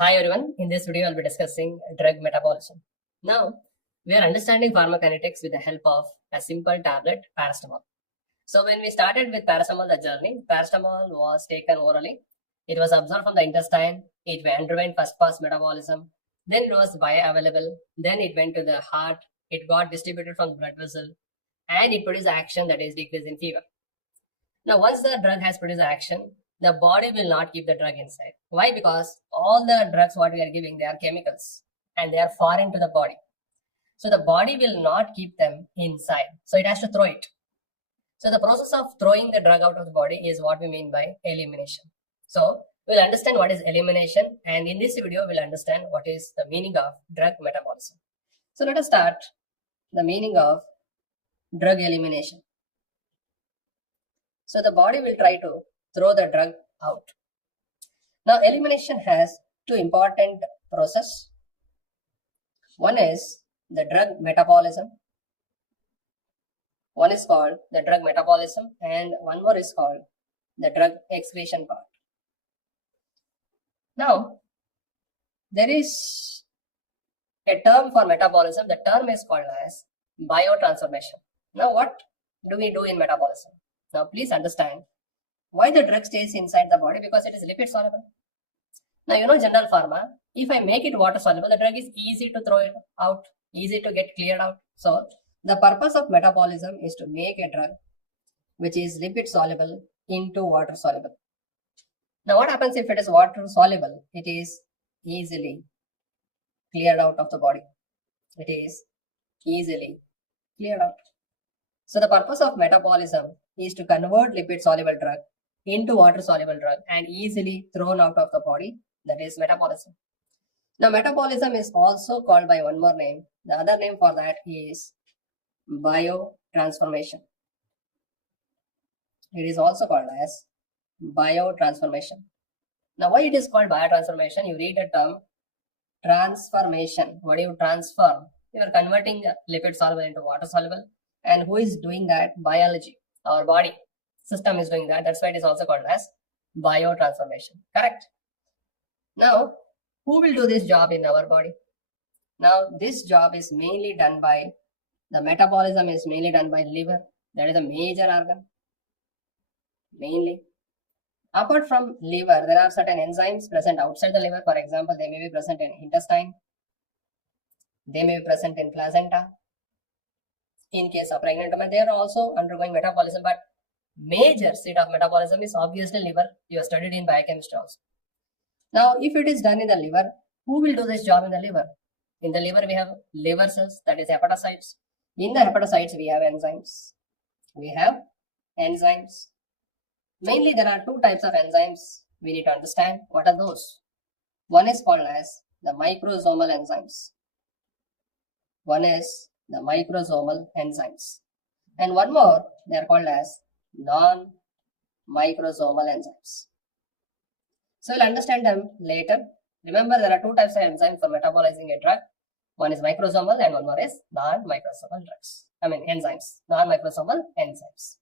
Hi everyone, in this video I'll be discussing drug metabolism. Now, we are understanding pharmacokinetics with the help of a simple tablet, paracetamol. So when we started with paracetamol, the journey, paracetamol was taken orally. It was absorbed from the intestine, it underwent first pass metabolism, then it was bioavailable, then it went to the heart, it got distributed from the blood vessel, and it produced action that is decrease in fever. Now, once the drug has produced action, the body will not keep the drug inside. Why? Because all the drugs what we are giving, they are chemicals and they are foreign to the body. So the body will not keep them inside. So it has to throw it. So the process of throwing the drug out of the body is what we mean by elimination. So we'll understand what is elimination, and in this video we'll understand what is the meaning of drug metabolism. So let us start the meaning of drug elimination. So the body will try to throw the drug out. Now elimination has two important processes. One is the drug metabolism. One is called the drug metabolism and one more is called the drug excretion part. Now there is a term for metabolism. The term is called as biotransformation. Now what do we do in metabolism? Now please understand why the drug stays inside the body, because it is lipid soluble. Now you know general pharma, if I make it water soluble, the drug is easy to throw it out, easy to get cleared out. So the purpose of metabolism is to make a drug which is lipid soluble into water soluble. Now what happens if it is water soluble? It is easily cleared out of the body. It is easily cleared out. So the purpose of metabolism is to convert lipid soluble drug into water soluble drug and easily thrown out of the body. That is metabolism. Now metabolism is also called by one more name. The other name for that is biotransformation. It is also called as biotransformation. Now why it is called biotransformation? You read the term transformation. What do you transform? You are converting lipid soluble into water soluble. And who is doing that? Biology. Our body system is doing that. That's why it is also called as biotransformation. Correct? Now, who will do this job in our body? Now, this job is mainly done by, the metabolism is mainly done by liver. That is a major organ. Mainly. Apart from liver, there are certain enzymes present outside the liver. For example, they may be present in intestine. They may be present in placenta. In case of pregnant women, they are also undergoing metabolism, but major seat of metabolism is obviously liver. You have studied in biochemistry also. Now, if it is done in the liver, who will do this job in the liver? In the liver, we have liver cells, that is hepatocytes. In the hepatocytes, we have enzymes. Mainly, there are two types of enzymes we need to understand. What are those? One is called as the microsomal enzymes. One is the microsomal enzymes. And one more, they are called as non-microsomal enzymes. So we'll understand them later. Remember, there are two types of enzymes for metabolizing a drug. One is microsomal and one more is non-microsomal enzymes. Non-microsomal enzymes.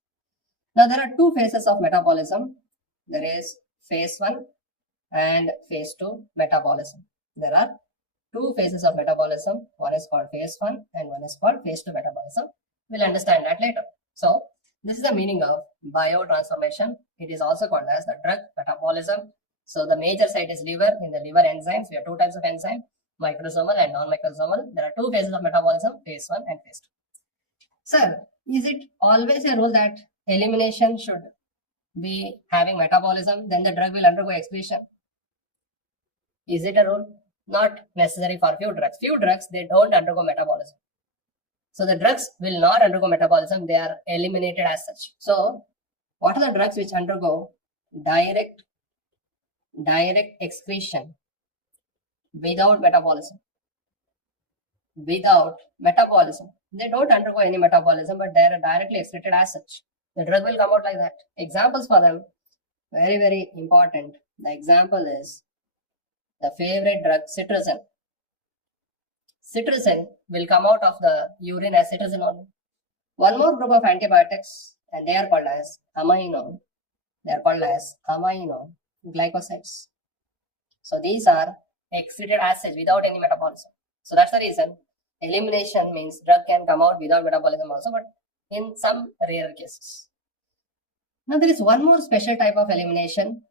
Now there are two phases of metabolism. There is phase 1 and phase 2 metabolism. There are two phases of metabolism. One is called phase 1 and one is called phase 2 metabolism. We'll understand that later. So this is the meaning of biotransformation. It is also called as the drug metabolism. So the major site is liver. In the liver enzymes, we have two types of enzyme, microsomal and non-microsomal. There are two phases of metabolism, phase 1 and phase 2. Sir, is it always a rule that elimination should be having metabolism, then the drug will undergo excretion? Is it a rule? Not necessary for few drugs. Few drugs, they don't undergo metabolism. So the drugs will not undergo metabolism. They are eliminated as such. So what are the drugs which undergo direct excretion without metabolism? Without metabolism. They don't undergo any metabolism, but they are directly excreted as such. The drug will come out like that. Examples for them, very, very important. The example is the favorite drug, cetirizine. Cetirizine will come out of the urine as cetirizine only. One more group of antibiotics, and they are called as amino. They are called as amino glycosides. So these are excreted as such without any metabolism. So that's the reason elimination means drug can come out without metabolism also, but in some rare cases. Now there is one more special type of elimination.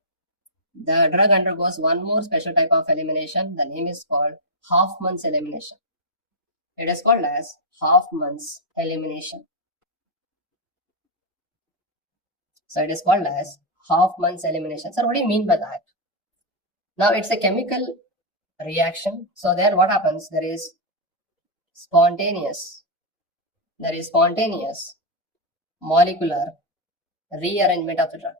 The drug undergoes one more special type of elimination. The name is called Hoffman's elimination. It is called as Hoffman's elimination. So it is called as Hoffman's elimination. So what do you mean by that? Now it's a chemical reaction. So there what happens? There is spontaneous molecular rearrangement of the drug.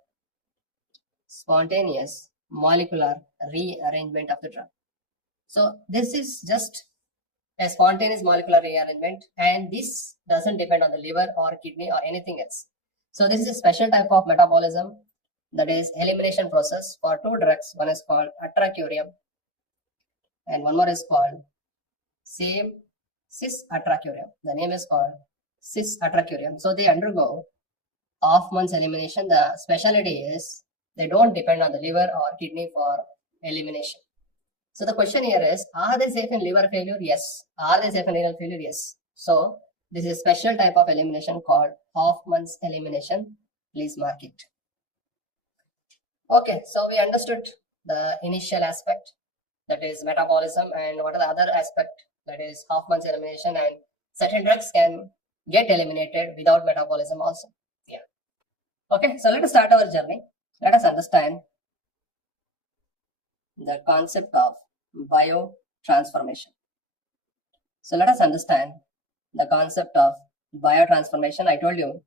Spontaneous molecular rearrangement of the drug. So this is just a spontaneous molecular rearrangement, and this doesn't depend on the liver or kidney or anything else. So this is a special type of metabolism, that is elimination process for two drugs. One is called atracurium and one more is called cis-atracurium. The name is called cis-atracurium. So they undergo Hoffman's elimination. The specialty is they don't depend on the liver or kidney for elimination. So the question here is, are they safe in liver failure? Yes. Are they safe in renal failure? Yes. So this is a special type of elimination called Hoffman's elimination. Please mark it. Okay, so we understood the initial aspect, that is metabolism, and what are the other aspect, that is Hoffman's elimination, and certain drugs can get eliminated without metabolism also. Yeah. Okay, so let us start our journey. Let us understand the concept of biotransformation. So let us understand the concept of biotransformation. I told you,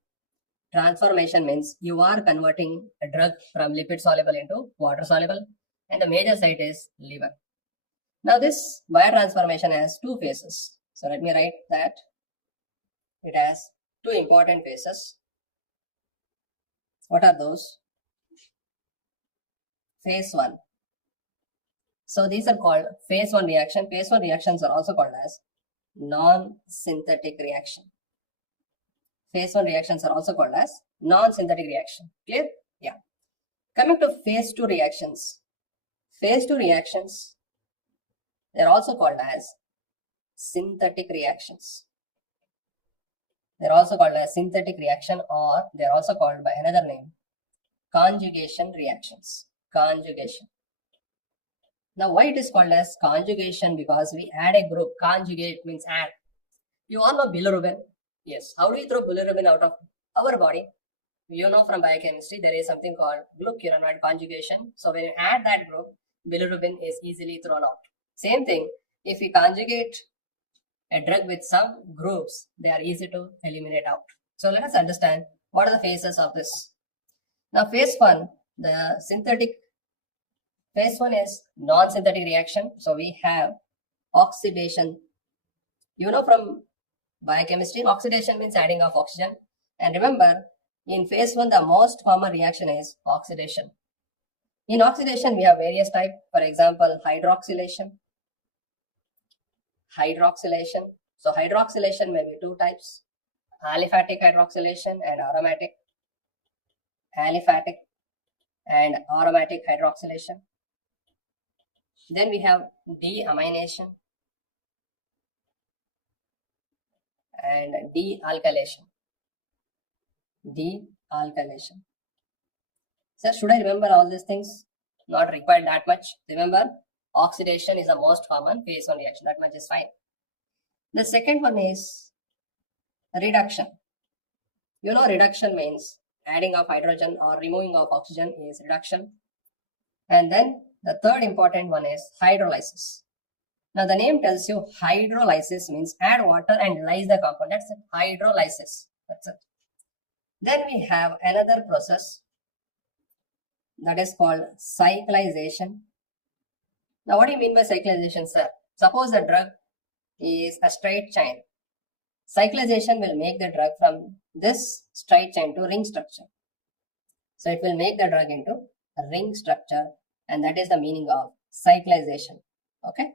transformation means you are converting a drug from lipid soluble into water soluble, and the major site is liver. Now this biotransformation has two phases. So let me write that it has two important phases. What are those? Phase 1. So these are called phase 1 reaction. Phase 1 reactions are also called as non-synthetic reaction. Phase 1 reactions are also called as non-synthetic reaction. Clear? Yeah. Coming to phase 2 reactions. Phase 2 reactions, they are also called as synthetic reactions. They are also called as synthetic reaction, or they are also called by another name, conjugation reactions. Conjugation. Now why it is called as conjugation? Because we add a group. Conjugate means add. You all know bilirubin. Yes. How do you throw bilirubin out of our body? You know from biochemistry there is something called glucuronide conjugation. So when you add that group, bilirubin is easily thrown out. Same thing, if we conjugate a drug with some groups, they are easy to eliminate out. So let us understand what are the phases of this. Now phase 1, the synthetic. Phase 1 is non-synthetic reaction. So we have oxidation. You know from biochemistry, oxidation means adding of oxygen. And remember, in phase 1, the most common reaction is oxidation. In oxidation, we have various types. For example, hydroxylation. Hydroxylation. So hydroxylation may be two types: aliphatic hydroxylation and aromatic. Aliphatic and aromatic hydroxylation. Then we have deamination and dealkylation. Dealkylation. Sir, should I remember all these things? Not required that much. Remember, oxidation is the most common phase 1 reaction. That much is fine. The second one is reduction. You know, reduction means adding of hydrogen or removing of oxygen is reduction. And then the third important one is hydrolysis. Now the name tells you hydrolysis means add water and lyse the compound. That's it. Hydrolysis. That's it. Then we have another process that is called cyclization. Now what do you mean by cyclization, sir? Suppose the drug is a straight chain. Cyclization will make the drug from this straight chain to ring structure. So it will make the drug into a ring structure, and that is the meaning of cyclization. Okay.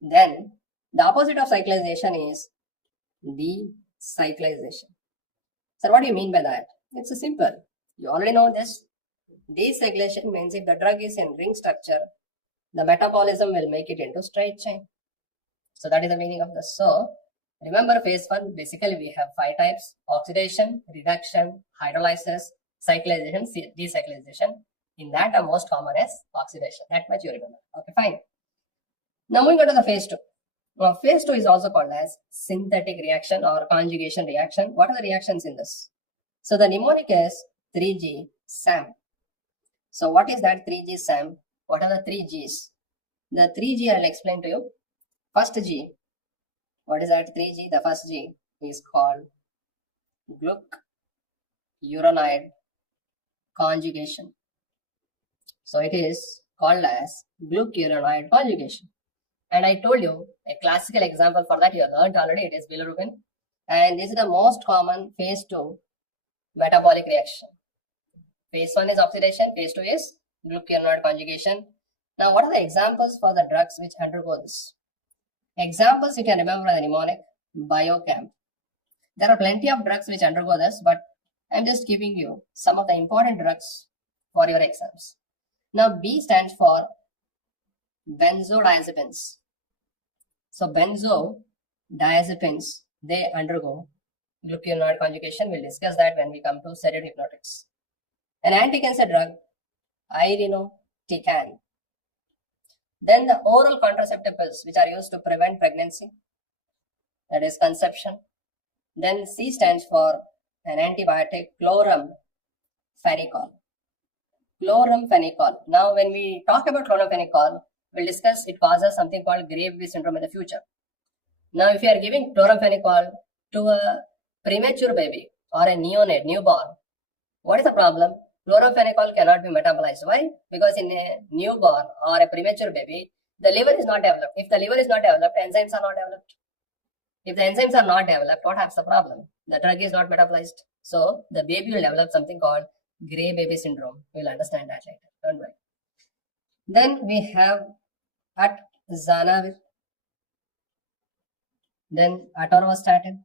Then the opposite of cyclization is decyclization. So what do you mean by that? It's simple. You already know this. Decyclization means if the drug is in ring structure, the metabolism will make it into straight chain. So that is the meaning of this. So remember phase 1, basically we have 5 types: oxidation, reduction, hydrolysis, cyclization, decyclization. In that, the most common is oxidation. That much you remember. Okay, fine. Now moving on to the phase 2. Now, phase 2 is also called as synthetic reaction or conjugation reaction. What are the reactions in this? So the mnemonic is 3G SAM. So what is that 3G SAM? What are the 3 Gs? The 3G I'll explain to you. First G. What is that 3G? The first G is called glucuronide conjugation. So it is called as glucuronide conjugation. And I told you a classical example for that you have learned already. It is bilirubin. And this is the most common phase 2 metabolic reaction. Phase 1 is oxidation. Phase 2 is glucuronide conjugation. Now, what are the examples for the drugs which undergo this? Examples you can remember the mnemonic biochem. There are plenty of drugs which undergo this, but I'm just giving you some of the important drugs for your exams. Now, B stands for benzodiazepines. So, benzodiazepines, they undergo glucuronide conjugation. We'll discuss that when we come to sedative hypnotics. An anti-cancer drug, irinotecan. Then the oral contraceptive pills which are used to prevent pregnancy, that is conception. Then C stands for an antibiotic, chloramphenicol. Chloramphenicol. Now when we talk about chloramphenicol, we'll discuss it causes something called Graves' syndrome in the future. Now if you are giving chloramphenicol to a premature baby or a neonate, newborn, what is the problem? Chloramphenicol cannot be metabolized. Why? Because in a newborn or a premature baby, the liver is not developed. If the liver is not developed, enzymes are not developed. If the enzymes are not developed, what happens the problem? The drug is not metabolized. So the baby will develop something called Gray baby syndrome. We'll understand that later. Don't worry. Then we have atazanavir. Then atorvastatin.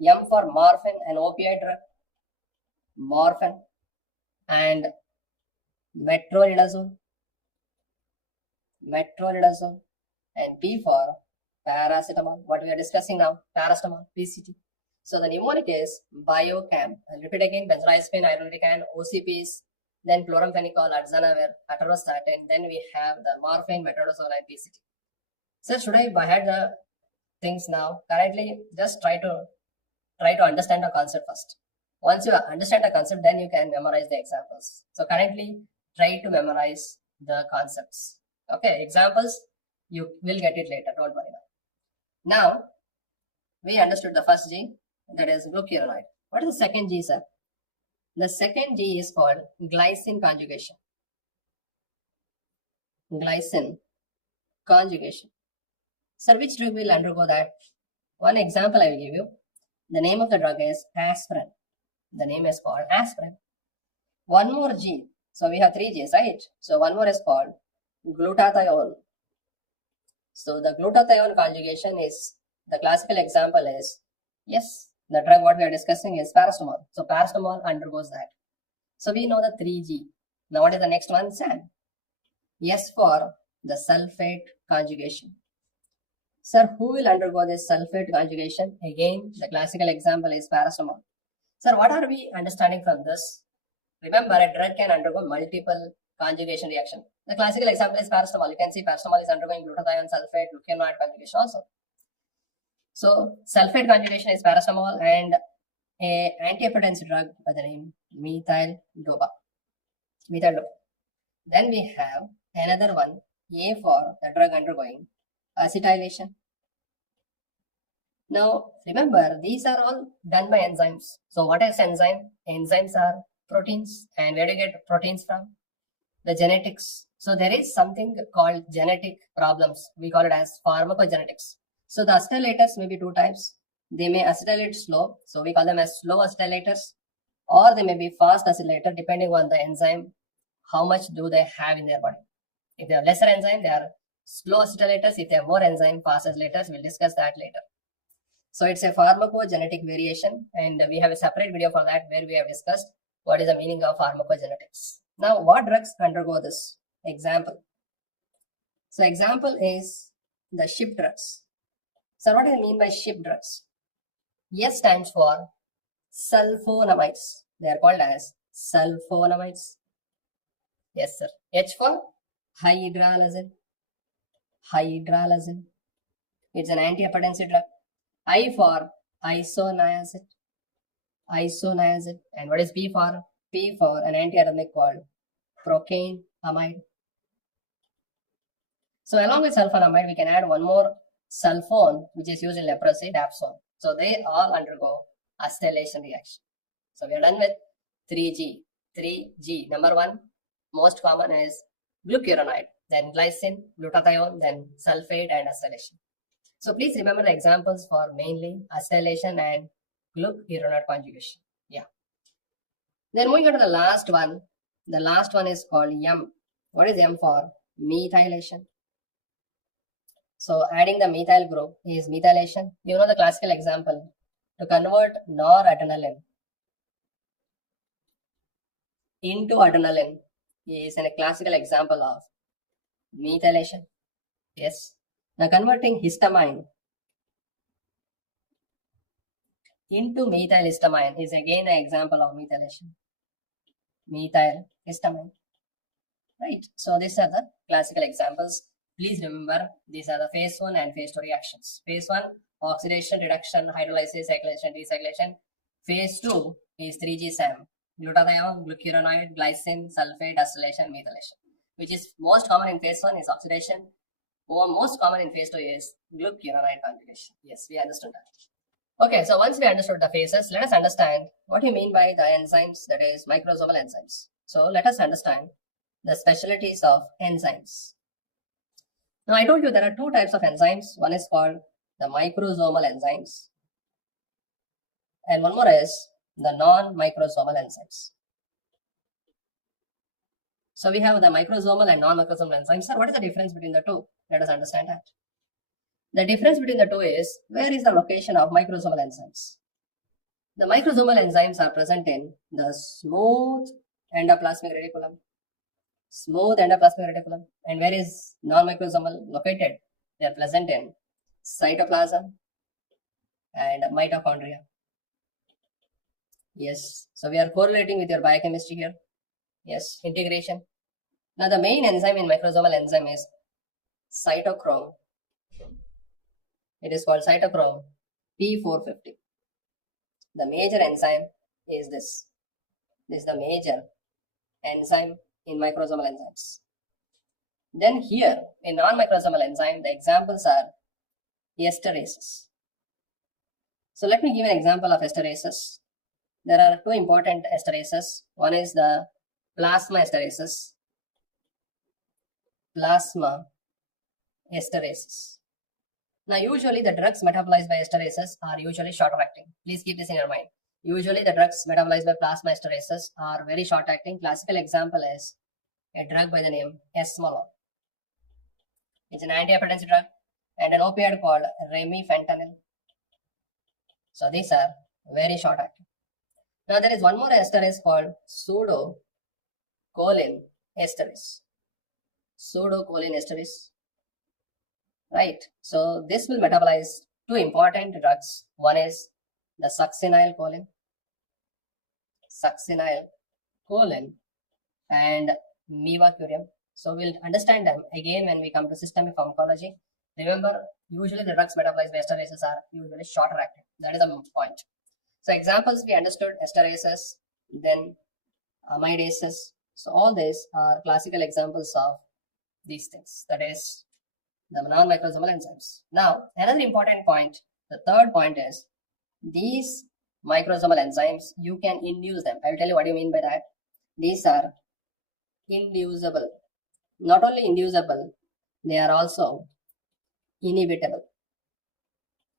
M for morphine, an opioid drug. Morphine. And metronidazole. And P for paracetamol. What we are discussing now, paracetamol, PCT. So the mnemonic is biochem. I'll repeat again: benzodiazepine, irinotecan, OCPs, then chloramphenicol, atazanavir, atorvastatin. Then we have the morphine, metronidazole, and PCT. So should I by the things now? Currently, just try to understand the concept first. Once you understand the concept, then you can memorize the examples. So currently, try to memorize the concepts. Okay, examples, you will get it later. Don't worry now. We understood the first G, that is glucuronide. What is the second G, sir? The second G is called glycine conjugation. Sir, which drug will undergo that? One example I will give you. The name of the drug is aspirin. The name is called aspirin. One more G. So we have 3 Gs, right? So one more is called glutathione. So the glutathione conjugation is, the classical example is, yes, the drug what we are discussing is paracetamol. So paracetamol undergoes that. So we know the 3G. Now what is the next one? SAM. Yes for the sulfate conjugation. Sir, who will undergo this sulfate conjugation? Again, the classical example is paracetamol. Sir, what are we understanding from this? Remember, a drug can undergo multiple conjugation reaction. The classical example is paracetamol. You can see paracetamol is undergoing glutathione, sulfate, glucuronide conjugation also. So, sulfate conjugation is paracetamol and a antihypertensive drug by the name methyl-dopa. Then we have another one, A for the drug undergoing acetylation. Now, remember, these are all done by enzymes. So, what is enzyme? Enzymes are proteins. And where do you get proteins from? The genetics. So, there is something called genetic problems. We call it as pharmacokinetics. So, the acetylators may be 2 types. They may acetylate slow. So, we call them as slow acetylators. Or they may be fast acetylator depending on the enzyme. How much do they have in their body? If they have lesser enzyme, they are slow acetylators. If they have more enzyme, fast acetylators. We'll discuss that later. So it's a pharmacogenetic variation, and we have a separate video for that where we have discussed what is the meaning of pharmacogenetics. Now, what drugs undergo this? Example. So, example is the ship drugs. So, what do you mean by ship drugs? S stands for sulfonamides. They are called as sulfonamides. Yes, sir. H for hydralazine. Hydralazine. It's an antihypertensive drug. I for isoniazid. Isoniazid. And what is P for? P for an antiarrhythmic called procainamide. So along with sulfonamide, we can add one more sulfone, which is used in leprosy, dapsone. So they all undergo acetylation reaction. So we are done with 3G. 3G. Number one, most common is glucuronide, then glycine, glutathione, then sulfate and acetylation. So please remember the examples for mainly acetylation and glucuronide conjugation. Yeah. Then moving on to the last one. The last one is called M. What is M for? Methylation. So adding the methyl group is methylation. You know the classical example. To convert noradrenaline into adrenaline is a classical example of methylation. Yes. Now converting histamine into methylhistamine is again an example of methylation. Methylhistamine. Right. So these are the classical examples. Please remember these are the phase 1 and phase 2 reactions. Phase 1, oxidation, reduction, hydrolysis, cyclation, recyclation. Phase 2 is 3G SAM. Glutathione, glucuronide, glycine, sulfate, acetylation, methylation. Which is most common in phase 1 is oxidation. Most common in phase 2 is glucuronide conjugation. Yes, we understood that. Okay, so once we understood the phases, let us understand what you mean by the enzymes, that is microsomal enzymes. So let us understand the specialties of enzymes. Now I told you there are two types of enzymes. One is called the microsomal enzymes and one more is the non-microsomal enzymes. So we have the microsomal and non-microsomal enzymes. Sir, what is the difference between the two? Let us understand that. The difference between the two is, where is the location of microsomal enzymes? The microsomal enzymes are present in the smooth endoplasmic reticulum. Smooth endoplasmic reticulum. And where is non-microsomal located? They are present in cytoplasm and mitochondria. Yes. So we are correlating with your biochemistry here. Yes. Integration. Now the main enzyme in microsomal enzyme is cytochrome. It is called cytochrome P450. The major enzyme is this. This is the major enzyme in microsomal enzymes. Then here in non-microsomal enzyme, the examples are esterases. So let me give an example of esterases. There are two important esterases. One is the plasma esterases. Plasma esterases. Now usually the drugs metabolized by esterases are usually shorter acting. Please keep this in your mind. Usually the drugs metabolized by plasma esterases are very short acting. Classical example is a drug by the name esmolol. It's an antihypertensive drug and an opioid called remifentanil. So these are very short acting. Now there is one more esterase called pseudocholine esterase. Pseudocholine esterase. Right. So this will metabolize two important drugs. One is the succinylcholine. Succinylcholine and mevacurium. So we'll understand them again when we come to systemic pharmacology. Remember, usually the drugs metabolized by esterases are usually shorter acting. That is the point. So examples we understood: esterases, then amidases. So all these are classical examples of these things. That is the non-microsomal enzymes. Now, another important point, the third point is these microsomal enzymes, you can induce them. I will tell you what you mean by that. These are inducible. Not only inducible, they are also inhibitable.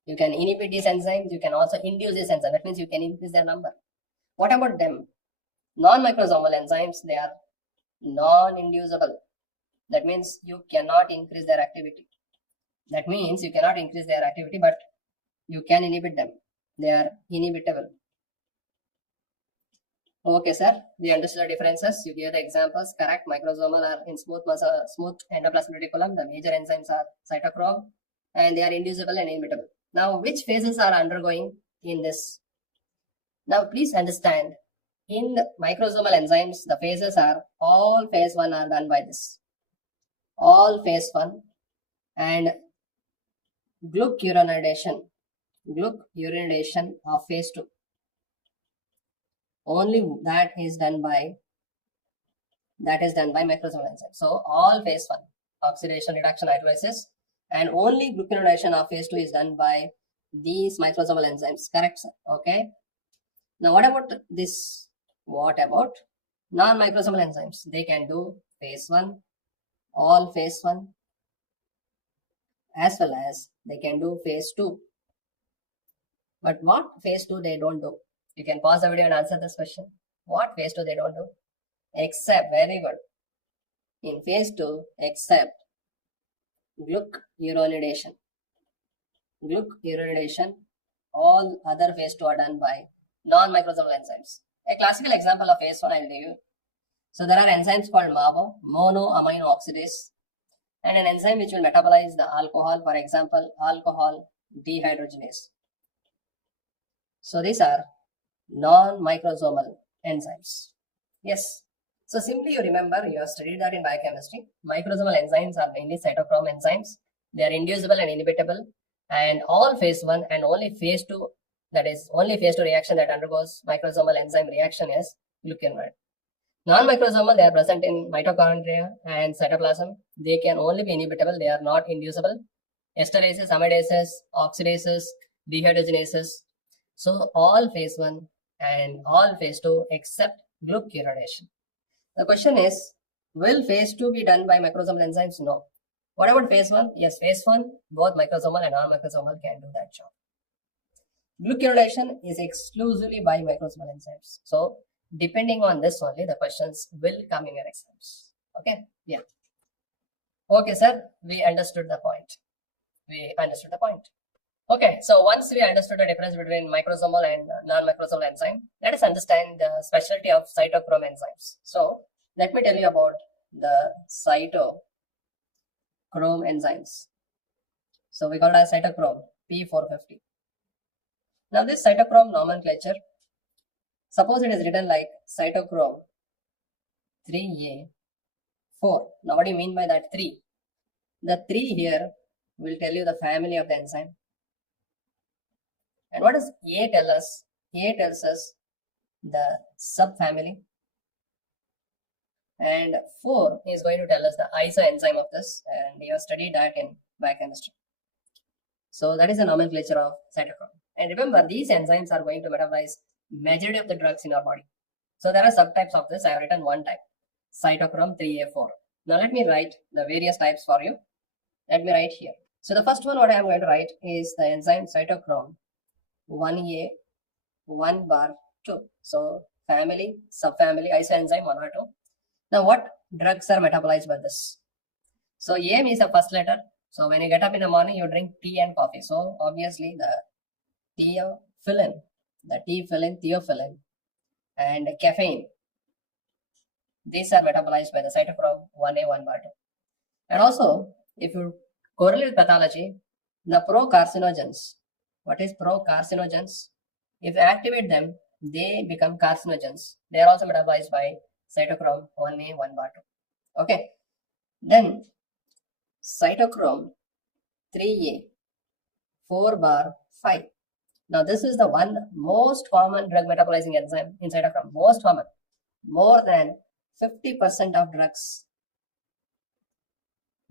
You can inhibit these enzymes, you can also induce this enzyme. That means you can increase their number. What about them? Non-microsomal enzymes, they are non-inducible. That means you cannot increase their activity. But you can inhibit them. They are inhibitable. Okay, sir. We understood the differences. You gave the examples. Correct. Microsomal are in smooth endoplasmic reticulum. The major enzymes are cytochrome, and they are inducible and immutable. Now, which phases are undergoing in this? Now, please understand. In microsomal enzymes, the phases are all phase 1 are done by this. All phase 1 and glucuronidation of phase 2. Only that is done by microsomal enzymes. So all phase 1, oxidation, reduction, hydrolysis, and only glucuronidation of phase 2 is done by these microsomal enzymes. Correct, sir? Okay. Now, what about this? What about non-microsomal enzymes? They can do phase 1, all phase 1, as well as they can do phase 2. But what phase 2 they don't do? You can pause the video and answer this question. What phase 2 they don't do? Except, very good. In phase 2, except glucuronidation. All other phase 2 are done by non-microsomal enzymes. A classical example of phase 1 I will give you. So there are enzymes called MABO, monoamino oxidase, and an enzyme which will metabolize the alcohol, for example, alcohol dehydrogenase. So these are non-microsomal enzymes. Yes. So simply you remember, you have studied that in biochemistry. Microsomal enzymes are mainly cytochrome enzymes. They are inducible and inhibitable, and all phase 1 and only phase 2, that is only phase 2 reaction that undergoes microsomal enzyme reaction is glucuronide. Non-microsomal, they are present in mitochondria and cytoplasm. They can only be inhibitable, they are not inducible. Esterases, amidases, oxidases, dehydrogenases. So all phase 1 and all phase 2 except glucuronidation. The question is, will phase 2 be done by microsomal enzymes? No. What about phase 1? Yes, phase 1, both microsomal and non-microsomal can do that job. Glucuronidation is exclusively by microsomal enzymes. So depending on this only, the questions will come in your exams. Okay? Yeah. Okay, sir. We understood the point. Okay, so once we understood the difference between microsomal and non-microsomal enzyme, let us understand the specialty of cytochrome enzymes. So let me tell you about the cytochrome enzymes. So we call it as cytochrome P450. Now this cytochrome nomenclature, suppose it is written like cytochrome 3A4. Now what do you mean by that 3? The 3 here will tell you the family of the enzyme. And what does A tell us? A tells us the subfamily. And 4 is going to tell us the isoenzyme of this, and you have studied that in biochemistry. So that is the nomenclature of cytochrome. And remember, these enzymes are going to metabolize majority of the drugs in our body. So there are subtypes of this. I have written one type, cytochrome 3A4. Now let me write the various types for you. Let me write here. So the first one what I am going to write is the enzyme cytochrome 1A 1 bar 2. So family, subfamily, isoenzyme 1 or 2. Now what drugs are metabolized by this? So A is the first letter. So when you get up in the morning, you drink tea and coffee. So obviously the theophylline, and caffeine, these are metabolized by the cytochrome 1A 1 bar 2. And also, if you correlate pathology, the pro-carcinogens. What is pro-carcinogens? If you activate them, they become carcinogens. They are also metabolized by cytochrome 1A 1 bar 2. Okay. Then cytochrome 3A 4 bar 5. Now this is the one most common drug metabolizing enzyme in cytochrome. Most common. More than 50% of drugs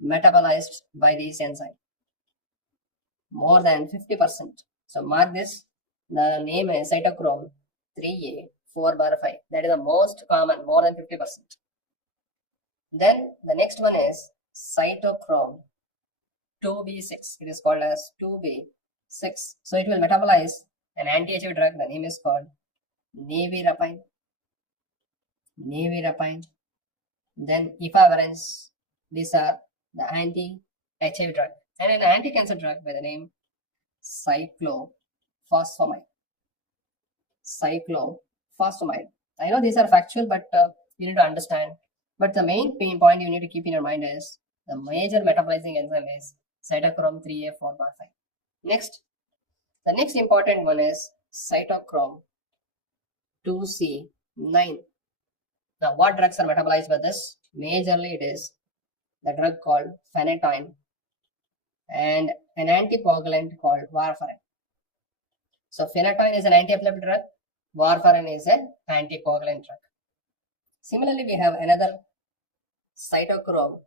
metabolized by these enzymes. More than 50%. So mark this. The name is cytochrome 3A 4 bar 5. That is the most common, more than 50%. Then the next one is cytochrome 2B6. It is called as 2B6. So it will metabolize an anti-HIV drug. The name is called nevirapine. Then efavirenz. These are the anti-HIV drug. And an anti-cancer drug by the name cyclophosphamide. I know these are factual, but you need to understand. But the main point you need to keep in your mind is the major metabolizing enzyme is cytochrome 3A4 bar 5. Next, the next important one is cytochrome 2C9. Now, what drugs are metabolized by this? Majorly, it is the drug called phenytoin and an anticoagulant called warfarin. So, phenytoin is an anti-epileptic drug, warfarin is an anticoagulant drug. Similarly, we have another cytochrome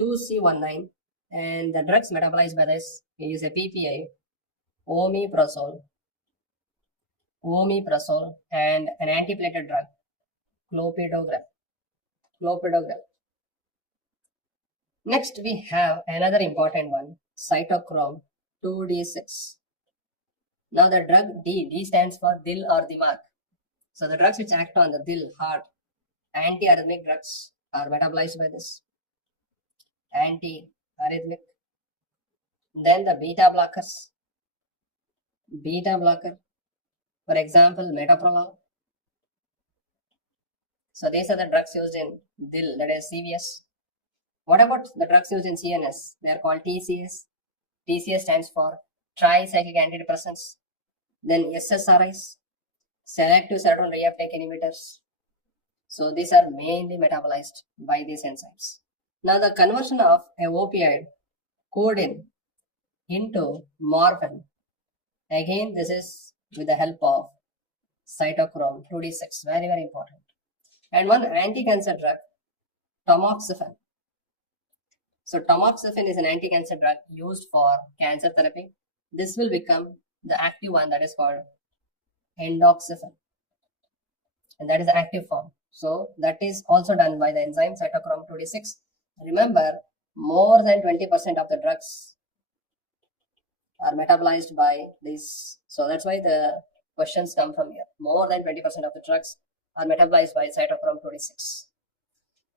2C19, and the drugs metabolized by this is a PPI, omeprazole, and an antiplatelet drug, clopidogrel. Next, we have another important one, cytochrome 2D6. Now, the drug D stands for Dil or Dimag. So, the drugs which act on the Dil, heart, antiarrhythmic drugs are metabolized by this. Antiarrhythmic. Then the beta blocker, for example, metoprolol. So, these are the drugs used in Dil, that is CVS. What about the drugs used in CNS? They are called TCS. TCS stands for tricyclic antidepressants. Then SSRIs, selective serotonin reuptake inhibitors. So these are mainly metabolized by these enzymes. Now the conversion of a opioid, codeine, into morphine. Again, this is with the help of cytochrome 2D6. Very, very important. And one anti-cancer drug, tamoxifen. So tamoxifen is an anti-cancer drug used for cancer therapy. This will become the active one, that is called endoxifen, and that is the active form. So that is also done by the enzyme cytochrome 2D6. Remember, more than 20% of the drugs are metabolized by this. So that's why the questions come from here. More than 20% of the drugs are metabolized by cytochrome 2D6.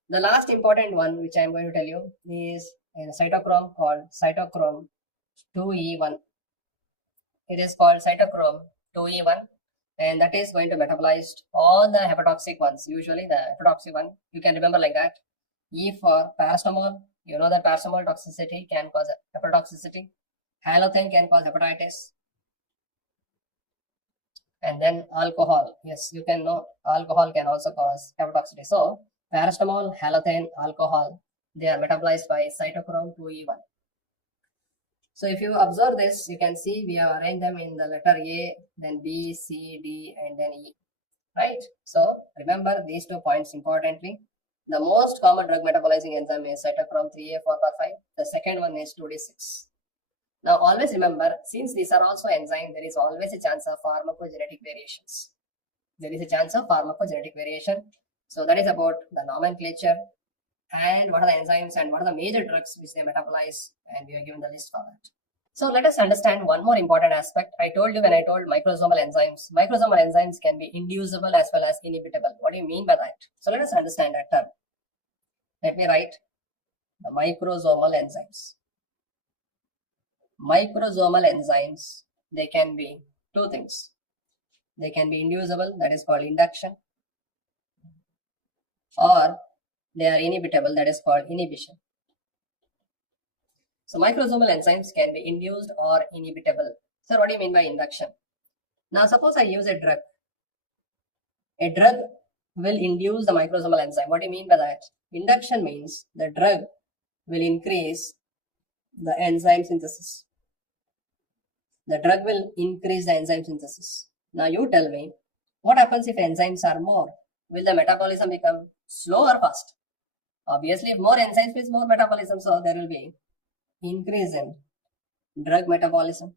The last important one which I am going to tell you is a cytochrome called cytochrome 2E1. It is called cytochrome 2E1, and that is going to metabolize all the hepatotoxic ones. Usually the hepatotoxic one, you can remember like that. E for paracetamol. You know that paracetamol toxicity can cause hepatotoxicity. Halothane can cause hepatitis. And then alcohol. Yes, you can know alcohol can also cause hepatotoxicity. So paracetamol, halothane, alcohol, they are metabolized by cytochrome 2E1. So if you observe this, you can see we have arranged them in the letter A, then B, C, D, and then E, right? So remember these 2 points importantly. The most common drug metabolizing enzyme is cytochrome 3A4/5. The second one is 2D6. Now always remember, since these are also enzymes, there is always a chance of pharmacogenetic variations. So that is about the nomenclature and what are the enzymes and what are the major drugs which they metabolize, and we are given the list for that. So let us understand one more important aspect. I told you when I told microsomal enzymes can be inducible as well as inhibitable. What do you mean by that? So let us understand that term. Let me write the microsomal enzymes. Microsomal enzymes, they can be 2 things. They can be inducible, that is called induction, or they are inhibitable, that is called inhibition. So microsomal enzymes can be induced or inhibitable. So what do you mean by induction? Now suppose I use a drug. A drug will induce the microsomal enzyme. What do you mean by that? Induction means the drug will increase the enzyme synthesis. The drug will increase the enzyme synthesis. Now you tell me, what happens if enzymes are more? Will the metabolism become slow or fast? Obviously, if more enzymes means more metabolism, so there will be increase in drug metabolism.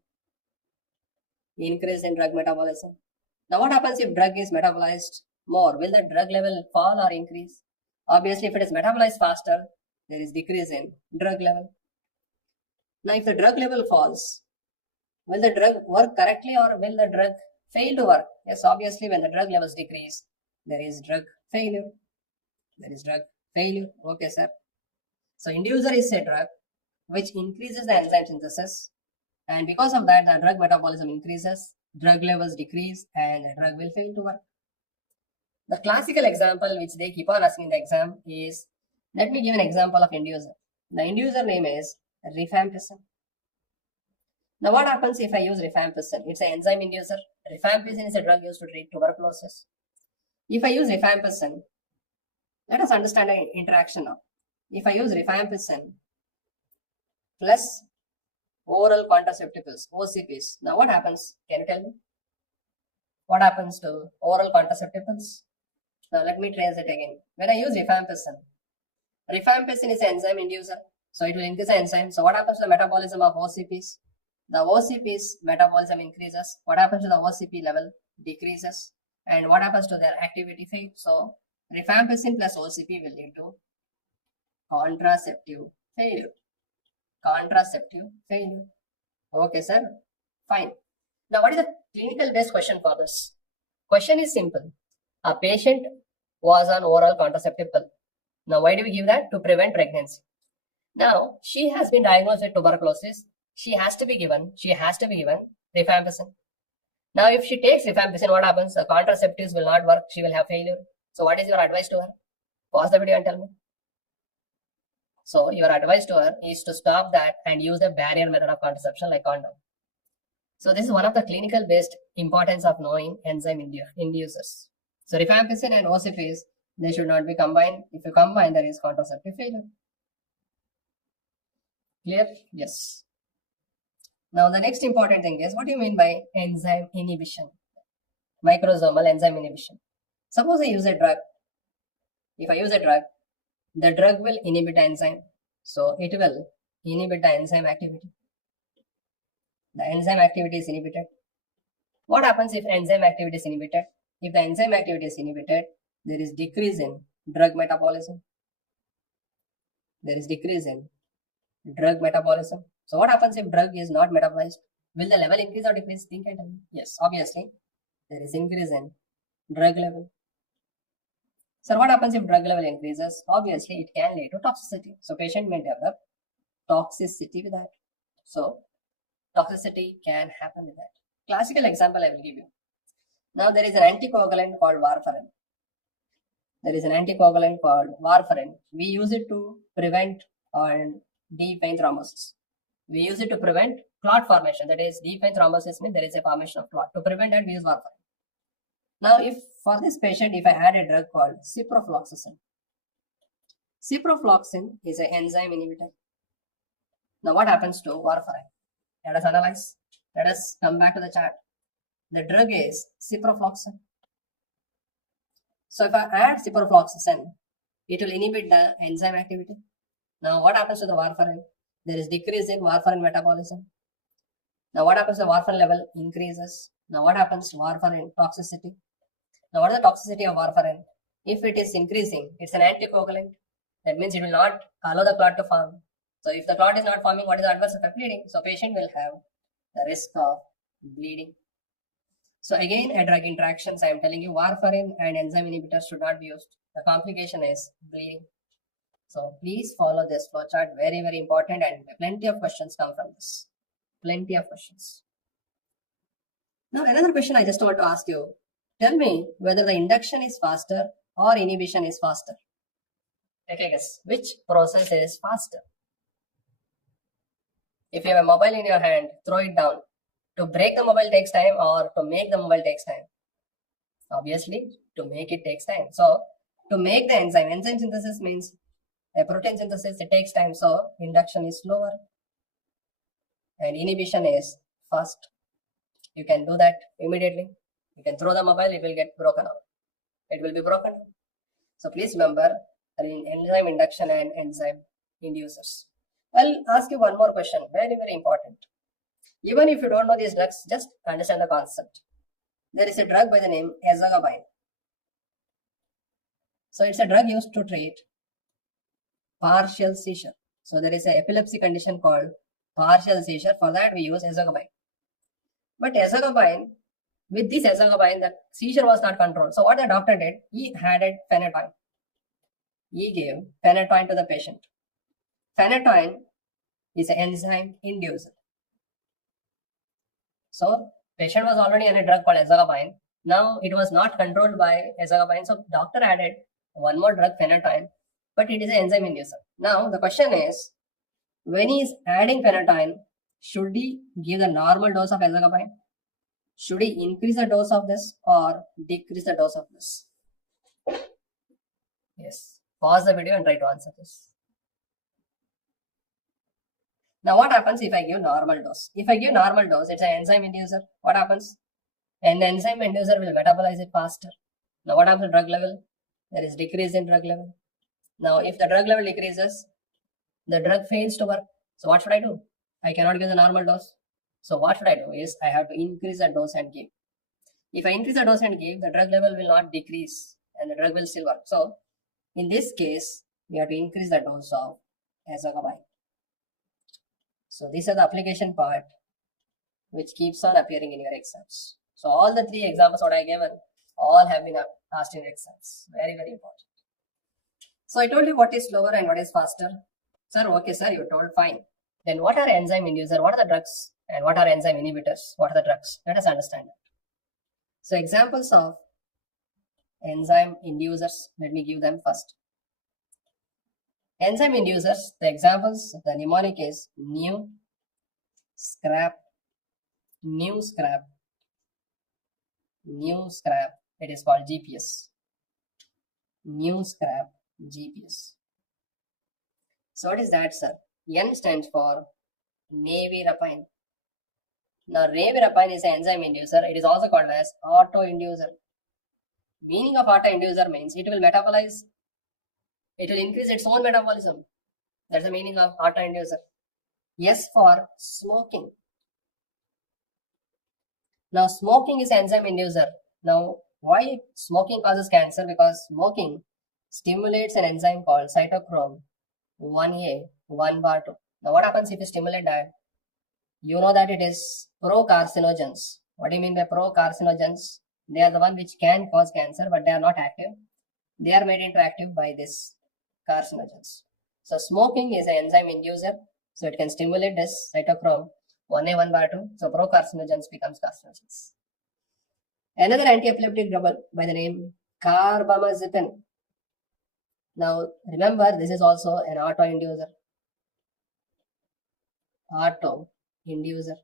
Now what happens if drug is metabolized more? Will the drug level fall or increase? Obviously, if it is metabolized faster, there is decrease in drug level. Now if the drug level falls, will the drug work correctly or will the drug fail to work? Yes, obviously when the drug levels decrease, there is drug failure. Okay, sir. So inducer is a drug which increases the enzyme synthesis, and because of that the drug metabolism increases, drug levels decrease, and the drug will fail to work. The classical example which they keep on asking in the exam is, let me give an example of inducer. The inducer name is rifampicin. Now what happens if I use rifampicin? It's an enzyme inducer. Rifampicin is a drug used to treat tuberculosis. If I use rifampicin, let us understand the interaction now. If I use rifampicin plus oral contraceptive pills, OCPs, now what happens? Can you tell me? What happens to oral contraceptive pills? Now let me trace it again. When I use rifampicin is an enzyme inducer, so it will increase the enzyme. So what happens to the metabolism of OCPs? The OCPs metabolism increases. What happens to the OCP level? Decreases. And what happens to their activity fade? So rifampicin plus OCP will lead to contraceptive failure. Contraceptive failure. Okay, sir. Fine. Now, what is the clinical based question for this? Question is simple. A patient was on oral contraceptive pill. Now, why do we give that? To prevent pregnancy. Now, she has been diagnosed with tuberculosis. She has to be given rifampicin. Now, if she takes rifampicin, what happens? The contraceptives will not work. She will have failure. So, what is your advice to her? Pause the video and tell me. So, your advice to her is to stop that and use the barrier method of contraception like condom. So, this is one of the clinical based importance of knowing enzyme inducers. So, rifampicin and OCPs, they should not be combined. If you combine, there is contraceptive failure. Clear? Yes. Now, the next important thing is, what do you mean by enzyme inhibition? Microsomal enzyme inhibition. Suppose I use a drug. If I use a drug, the drug will inhibit enzyme. So, it will inhibit the enzyme activity. The enzyme activity is inhibited. What happens if enzyme activity is inhibited? If the enzyme activity is inhibited, there is decrease in drug metabolism. There is decrease in drug metabolism. So what happens if drug is not metabolized? Will the level increase or decrease? Think and tell me. Yes, obviously, there is increase in drug level. So what happens if drug level increases? Obviously, it can lead to toxicity. So patient may develop toxicity with that. So toxicity can happen with that. Classical example I will give you. Now there is an anticoagulant called warfarin. We use it to prevent deep vein thrombosis. We use it to prevent clot formation. That is, deep vein thrombosis means there is a formation of clot. To prevent that, we use warfarin. Now, if for this patient, if I add a drug called ciprofloxacin. Ciprofloxacin is an enzyme inhibitor. Now, what happens to warfarin? Let us analyze. Let us come back to the chart. The drug is ciprofloxacin. So, if I add ciprofloxacin, it will inhibit the enzyme activity. Now, what happens to the warfarin? There is decrease in warfarin metabolism. Now, what happens to the warfarin level? Increases. Now, what happens to warfarin toxicity? Now, what is the toxicity of warfarin? If it is increasing, it's an anticoagulant. That means it will not allow the clot to form. So, if the clot is not forming, what is the adverse effect? Bleeding. So, patient will have the risk of bleeding. So, again, a drug interactions, I am telling you, warfarin and enzyme inhibitors should not be used. The complication is bleeding. So, please follow this flowchart. Very, very important, and plenty of questions come from this. Plenty of questions. Now, another question I just want to ask you. Tell me whether the induction is faster or inhibition is faster. Take a guess. Which process is faster? If you have a mobile in your hand, throw it down. To break the mobile takes time, or to make the mobile takes time? Obviously, to make it takes time. So, to make the enzyme synthesis means a protein synthesis, it takes time. So, induction is slower and inhibition is fast. You can do that immediately. You can throw the mobile, it will get broken up. It will be broken. So, please remember enzyme induction and enzyme inducers. I'll ask you one more question. Very, very important. Even if you don't know these drugs, just understand the concept. There is a drug by the name ezogabine. So, it's a drug used to treat partial seizure. So, there is an epilepsy condition called partial seizure. For that, we use ezogabine. But ezogabine, with this ezogabine, the seizure was not controlled. So, what the doctor did, he added phenytoin. He gave phenytoin to the patient. Phenytoin is an enzyme inducer. So, patient was already on a drug called ezogabine. Now it was not controlled by ezogabine, so doctor added one more drug, phenytoin, but it is an enzyme inducer. Now the question is, when he is adding phenytoin, should he give the normal dose of ezogabine? Should he increase the dose of this or decrease the dose of this? Yes. Pause the video and try to answer this. Now what happens if I give normal dose? If I give normal dose, it's an enzyme inducer. What happens? And the enzyme inducer will metabolize it faster. Now what happens to drug level? There is decrease in drug level. Now if the drug level decreases, the drug fails to work. So what should I do? I cannot give the normal dose. So what should I do is I have to increase the dose and give. If I increase the dose and give, the drug level will not decrease and the drug will still work. So in this case, we have to increase the dose of ezogabine. So these are the application part which keeps on appearing in your exams. So all the three examples what I given, all have been asked in exams. Very, very important. So I told you what is slower and what is faster. Sir, okay sir, you told fine. Then what are enzyme inducer? What are the drugs? And what are enzyme inhibitors? What are the drugs? Let us understand that. So examples of enzyme inducers, let me give them first. Enzyme inducers, the examples, the mnemonic is new, scrap, new scrap, it is called GPS. New scrap, GPS. So what is that, sir? N stands for nevirapine. Now nevirapine is an enzyme inducer. It is also called as autoinducer. Meaning of autoinducer means it will metabolize, it will increase its own metabolism. That's the meaning of autoinducer. S for smoking. Now smoking is enzyme inducer. Now why smoking causes cancer? Because smoking stimulates an enzyme called cytochrome 1A, 1 bar 2. Now what happens if you stimulate that? You know that it is pro-carcinogens. What do you mean by pro-carcinogens? They are the one which can cause cancer, but they are not active. They are made interactive by this carcinogens. So smoking is an enzyme inducer. So it can stimulate this cytochrome 1A, 1 bar 2. So pro-carcinogens becomes carcinogens. Another anti-epileptic drug by the name carbamazepine. Now remember, this is also an autoinducer. Autoinducer.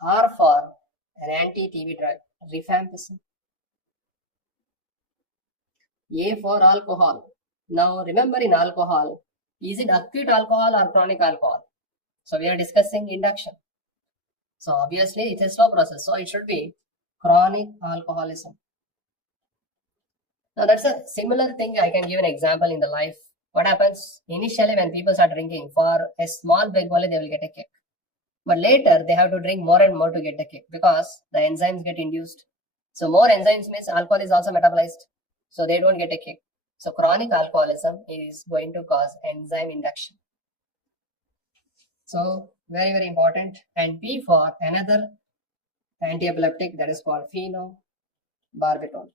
R for an anti-TB drug, rifampicin. A for alcohol. Now remember, in alcohol, is it acute alcohol or chronic alcohol? So we are discussing induction. So obviously it's a slow process. So it should be chronic alcoholism. Now that's a similar thing. I can give an example in the life. What happens initially when people start drinking, for a small big only they will get a kick. But later they have to drink more and more to get the kick because the enzymes get induced. So more enzymes means alcohol is also metabolized. So they don't get a kick. So chronic alcoholism is going to cause enzyme induction. So very, very important. And P for another anti-epileptic, that is called phenobarbital.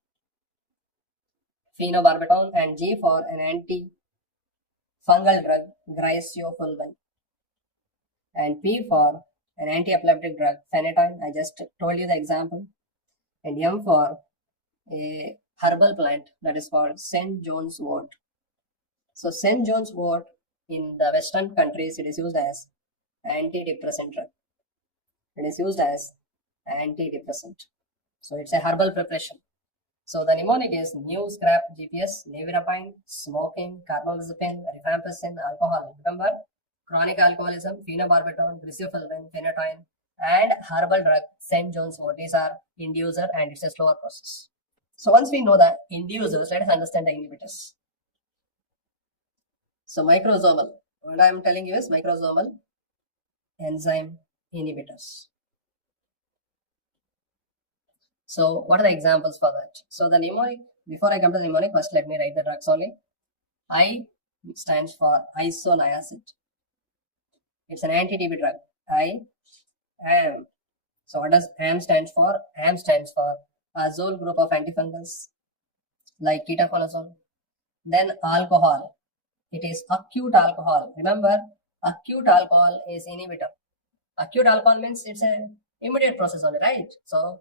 And G for an anti-fungal drug, griseofulvin. And P for an anti-epileptic drug, phenytoin. I just told you the example. And M for a herbal plant that is called St. John's wort. So St. John's wort in the Western countries, it is used as antidepressant drug. It is used as antidepressant. So it's a herbal preparation. So the mnemonic is new scrap, GPS, nevirapine, smoking, carbamazepine, rifampicin, alcohol. Remember, chronic alcoholism, phenobarbital, griseofulvin, phenytoin, and herbal drug, St. John's wort. These are inducer and it's a slower process. So once we know the inducers, let us understand the inhibitors. So microsomal, what I am telling you is microsomal enzyme inhibitors. So what are the examples for that? So the mnemonic, before I come to the mnemonic, first let me write the drugs only. I stands for isoniazid. It's an anti-TB drug. AM. So what does AM stands for? AM stands for azole group of antifungals like ketoconazole. Then alcohol. It is acute alcohol. Remember, acute alcohol is inhibitor. Acute alcohol means it's an immediate process only, right? So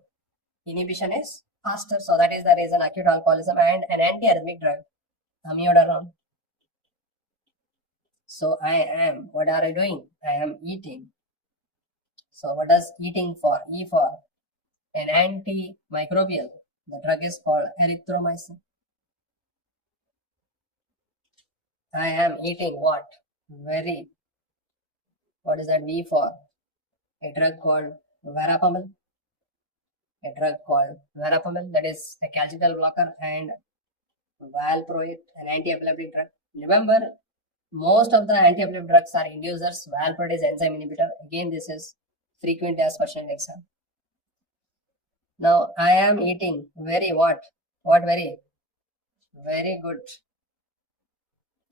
inhibition is faster. So that is the reason acute alcoholism and an antiarrhythmic drug, amiodarone. So I am, what are I doing? I am eating. So what does eating for? E for an antimicrobial. The drug is called erythromycin. I am eating what? What is that V for? A drug called verapamil. That is a calcium blocker, and valproate, an anti-epileptic drug. Remember, most of the anti-epileptic drugs are inducers. Valproate is enzyme inhibitor. Again, this is frequently asked question in exam. Now, I am eating very what? What very? Very good.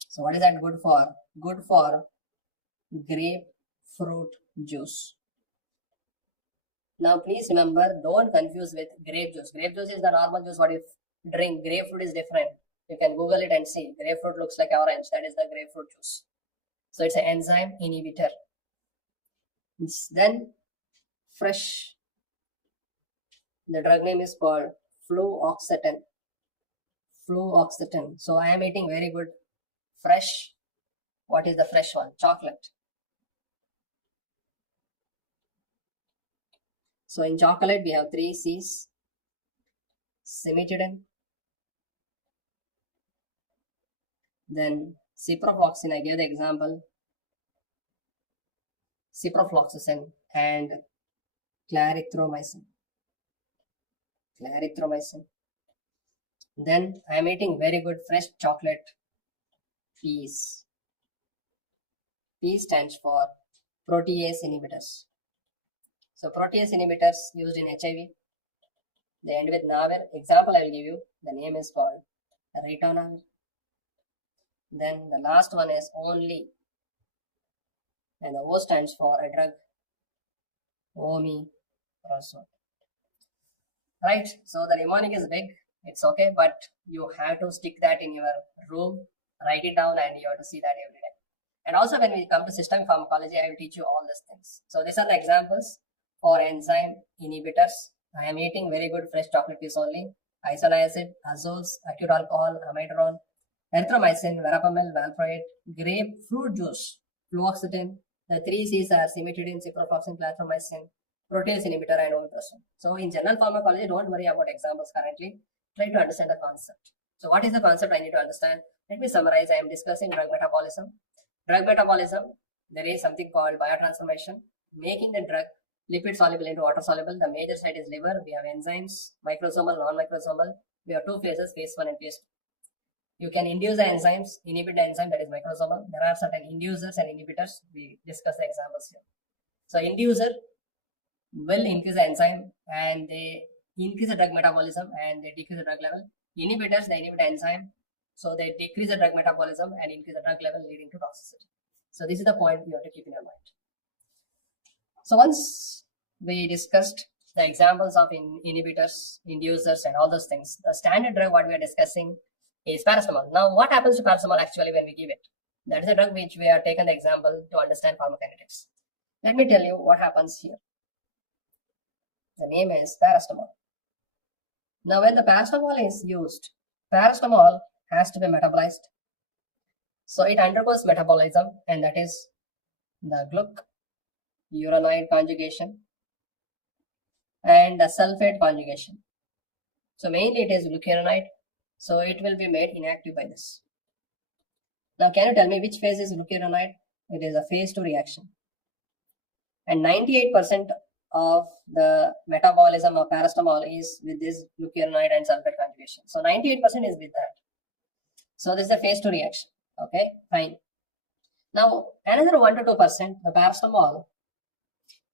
So, what is that good for? Good for grapefruit juice. Now, please remember, don't confuse with grape juice. Grape juice is the normal juice what you drink. Grapefruit is different. You can Google it and see. Grapefruit looks like orange. That is the grapefruit juice. So, it's an enzyme inhibitor. Then, fresh. The drug name is called fluoxetine. So, I am eating very good fresh. What is the fresh one? Chocolate. So in chocolate we have 3 C's. Cimetidine. Then ciprofloxacin, I gave the example. Ciprofloxacin and clarithromycin. Then I am eating very good fresh chocolate. P's. P stands for protease inhibitors. So protease inhibitors used in HIV, they end with navir. Example I will give you. The name is called ritonavir. Then the last one is only, and the O stands for a drug, omeprazole. Right? So the mnemonic is big. It's okay, but you have to stick that in your room, write it down, and you have to see that every day. And also when we come to systemic pharmacology, I will teach you all these things. So these are the examples for enzyme inhibitors. I am eating very good fresh chocolate piece only. Isoniazid, azoles, acute alcohol, amiodarone, erythromycin, verapamil, valproate, grapefruit juice, fluoxetine. The 3 C's are cimetidine, ciprofloxacin, clarithromycin, protease inhibitor, and omeprazole. So in general pharmacology, don't worry about examples currently. Try to understand the concept. So what is the concept I need to understand? Let me summarize. I am discussing drug metabolism. Drug metabolism, there is something called biotransformation, making the drug lipid soluble into water soluble. The major site is liver. We have enzymes, microsomal, non-microsomal. We have 2 phases, phase 1 and phase 2. You can induce the enzymes, inhibit the enzyme, that is microsomal. There are certain inducers and inhibitors. We discuss the examples here. So inducer will increase the enzyme and they increase the drug metabolism and they decrease the drug level. Inhibitors, they inhibit the enzyme, so they decrease the drug metabolism and increase the drug level, leading to toxicity. So this is the point you have to keep in your mind. So once we discussed the examples of inhibitors, inducers, and all those things, the standard drug what we are discussing is paracetamol. Now what happens to paracetamol actually when we give it? That is a drug which we have taken the example to understand pharmacokinetics. Let me tell you what happens here. The name is paracetamol. Now when the paracetamol is used, paracetamol has to be metabolized. So it undergoes metabolism, and that is the glucuronide conjugation and the sulfate conjugation. So mainly it is glucuronide, so it will be made inactive by this. Now can you tell me which phase is glucuronide? It is a phase 2 reaction. And 98% of the metabolism of paracetamol is with this glucuronide and sulfate conjugation. So 98% is with that. So this is a phase 2 reaction. Okay, fine. Now another 1 to 2%, the paracetamol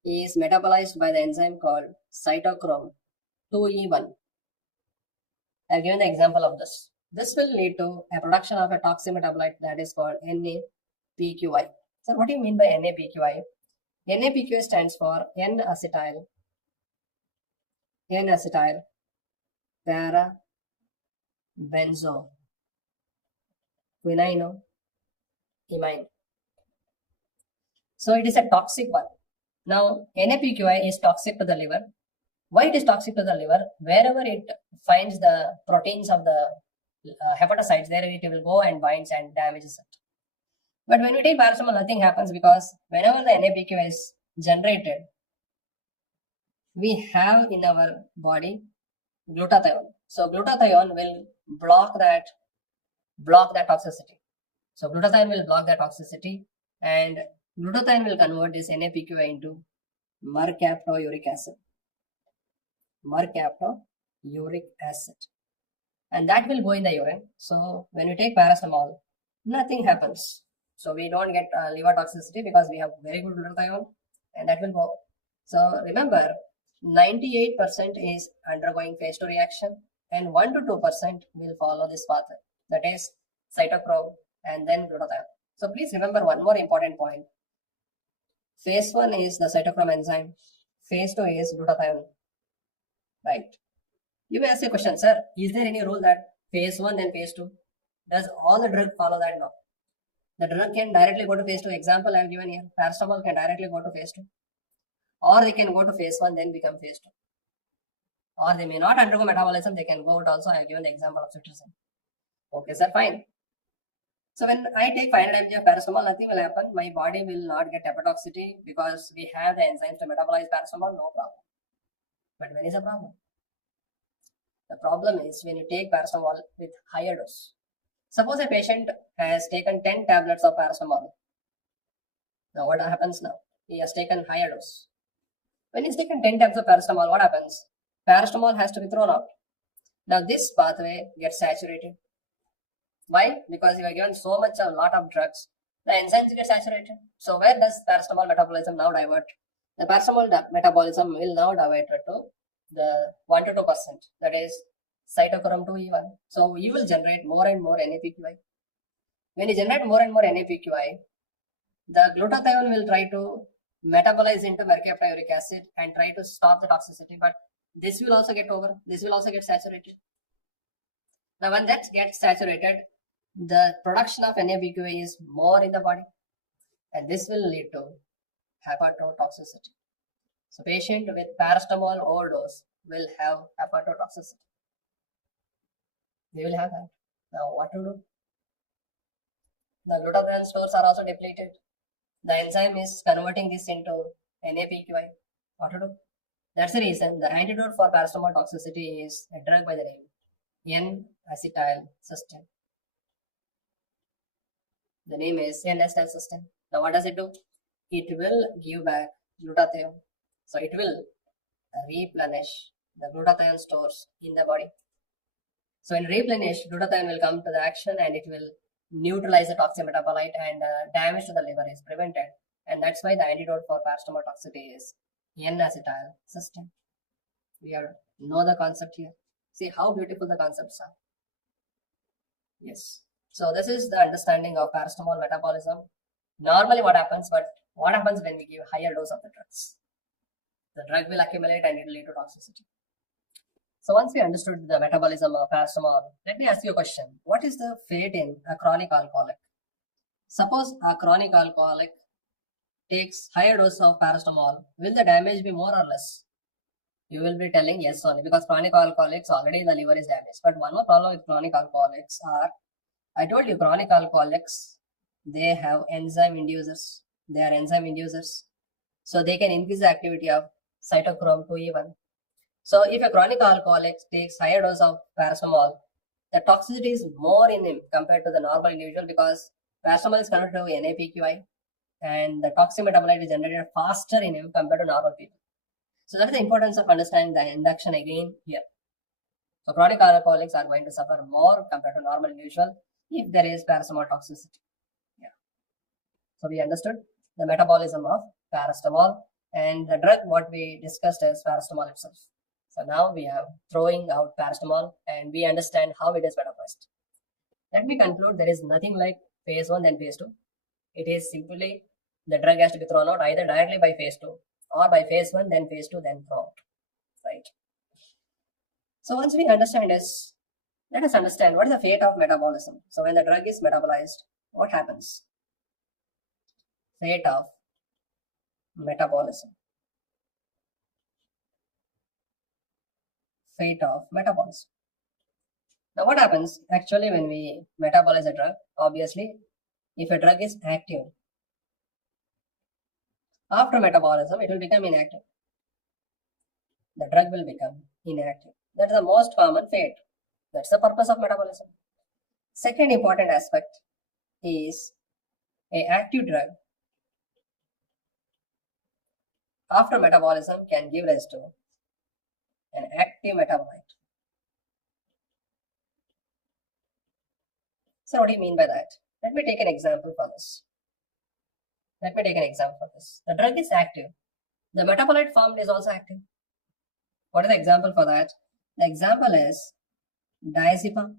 is metabolized by the enzyme called cytochrome 2E1. I've given the example of this. This will lead to a production of a toxic metabolite that is called NAPQI. So what do you mean by NAPQI? NAPQI stands for N-acetyl para benzo quininoimine. So it is a toxic one. Now NAPQI is toxic to the liver. Why it is toxic to the liver? Wherever it finds the proteins of the hepatocytes, there it will go and binds and damages it. But when we take paracetamol, nothing happens, because whenever the NAPQI is generated, we have in our body glutathione. So glutathione will block that toxicity. So glutathione will block that toxicity, and glutathione will convert this NAPQI into mercaptouric acid. Mercaptouric acid. And that will go in the urine. So when we take paracetamol, nothing happens. So we don't get liver toxicity because we have very good glutathione, and that will go. So remember, 98% is undergoing phase 2 reaction, and 1 to 2% will follow this pathway. That is cytochrome and then glutathione. So please remember one more important point. Phase 1 is the cytochrome enzyme. Phase 2 is glutathione. Right. You may ask a question, sir, is there any rule that phase 1 then phase 2? Does all the drug follow that? No. The drug can directly go to phase 2. Example I have given here. Paracetamol can directly go to phase 2. Or they can go to phase 1 then become phase 2. Or they may not undergo metabolism, they can go out also. I have given the example of cetirizine. Okay, sir, fine. So when I take 500 mg of paracetamol, nothing will happen. My body will not get hepatotoxicity because we have the enzymes to metabolize paracetamol, no problem. But when is the problem? The problem is when you take paracetamol with higher dose. Suppose a patient has taken 10 tablets of paracetamol. Now what happens now? He has taken higher dose. When he's taken 10 tablets of paracetamol, what happens? Paracetamol has to be thrown out. Now this pathway gets saturated. Why? Because you are given so much, a lot of drugs, the enzymes get saturated. So where does paracetamol metabolism now divert? The paracetamol metabolism will now divert to the 1 to 2%, that is cytochrome 2E1. So you will generate more and more NAPQI. When you generate more and more NAPQI, the glutathione will try to metabolize into mercaptouric acid and try to stop the toxicity, but this will also get over, this will also get saturated. Now when that gets saturated, the production of NAPQI is more in the body, and this will lead to hepatotoxicity. So patient with paracetamol overdose will have hepatotoxicity. They will have that. Now what to do? The glutathione stores are also depleted. The enzyme is converting this into NAPQI. What to do? That's the reason the antidote for paracetamol toxicity is a drug by the name N-acetylcysteine. The name is N-acetylcysteine. Now what does it do? It will give back glutathione. So it will replenish the glutathione stores in the body. So in replenish, glutathione will come to the action and it will neutralize the toxic metabolite, and damage to the liver is prevented. And that's why the antidote for paracetamol toxicity is N-acetylcysteine. We have know the concept here. See how beautiful the concepts are. Yes. So this is the understanding of paracetamol metabolism. Normally what happens when we give higher dose of the drugs? The drug will accumulate and it will lead to toxicity. So once we understood the metabolism of paracetamol, let me ask you a question. What is the fate in a chronic alcoholic? Suppose a chronic alcoholic takes higher dose of paracetamol, will the damage be more or less? You will be telling yes only, because chronic alcoholics already the liver is damaged. But one more problem with chronic alcoholics are, I told you, chronic alcoholics, they have enzyme inducers. They are enzyme inducers. So they can increase the activity of cytochrome 2E1. So if a chronic alcoholic takes higher dose of paracetamol, the toxicity is more in him compared to the normal individual, because paracetamol is converted to NAPQI and the toxic metabolite is generated faster in him compared to normal people. So that is the importance of understanding the induction again here. So chronic alcoholics are going to suffer more compared to normal individual if there is paracetamol toxicity. Yeah. So we understood the metabolism of paracetamol, and the drug what we discussed is paracetamol itself. So now we are throwing out paracetamol and we understand how it is metabolized. Let me conclude, there is nothing like phase 1 then phase 2. It is simply the drug has to be thrown out either directly by phase 2 or by phase 1 then phase 2 then throw out. Right. So once we understand this, let us understand what is the fate of metabolism. So when the drug is metabolized, what happens? Fate of metabolism. fate of metabolism. Now, what happens actually when we metabolize a drug? Obviously, if a drug is active, after metabolism, it will become inactive. The drug will become inactive. That's the most common fate. That's the purpose of metabolism. Second important aspect is a active drug after metabolism can give rise to an active metabolite. So what do you mean by that? Let me take an example for this. The drug is active. The metabolite formed is also active. What is the example for that? The example is diazepam.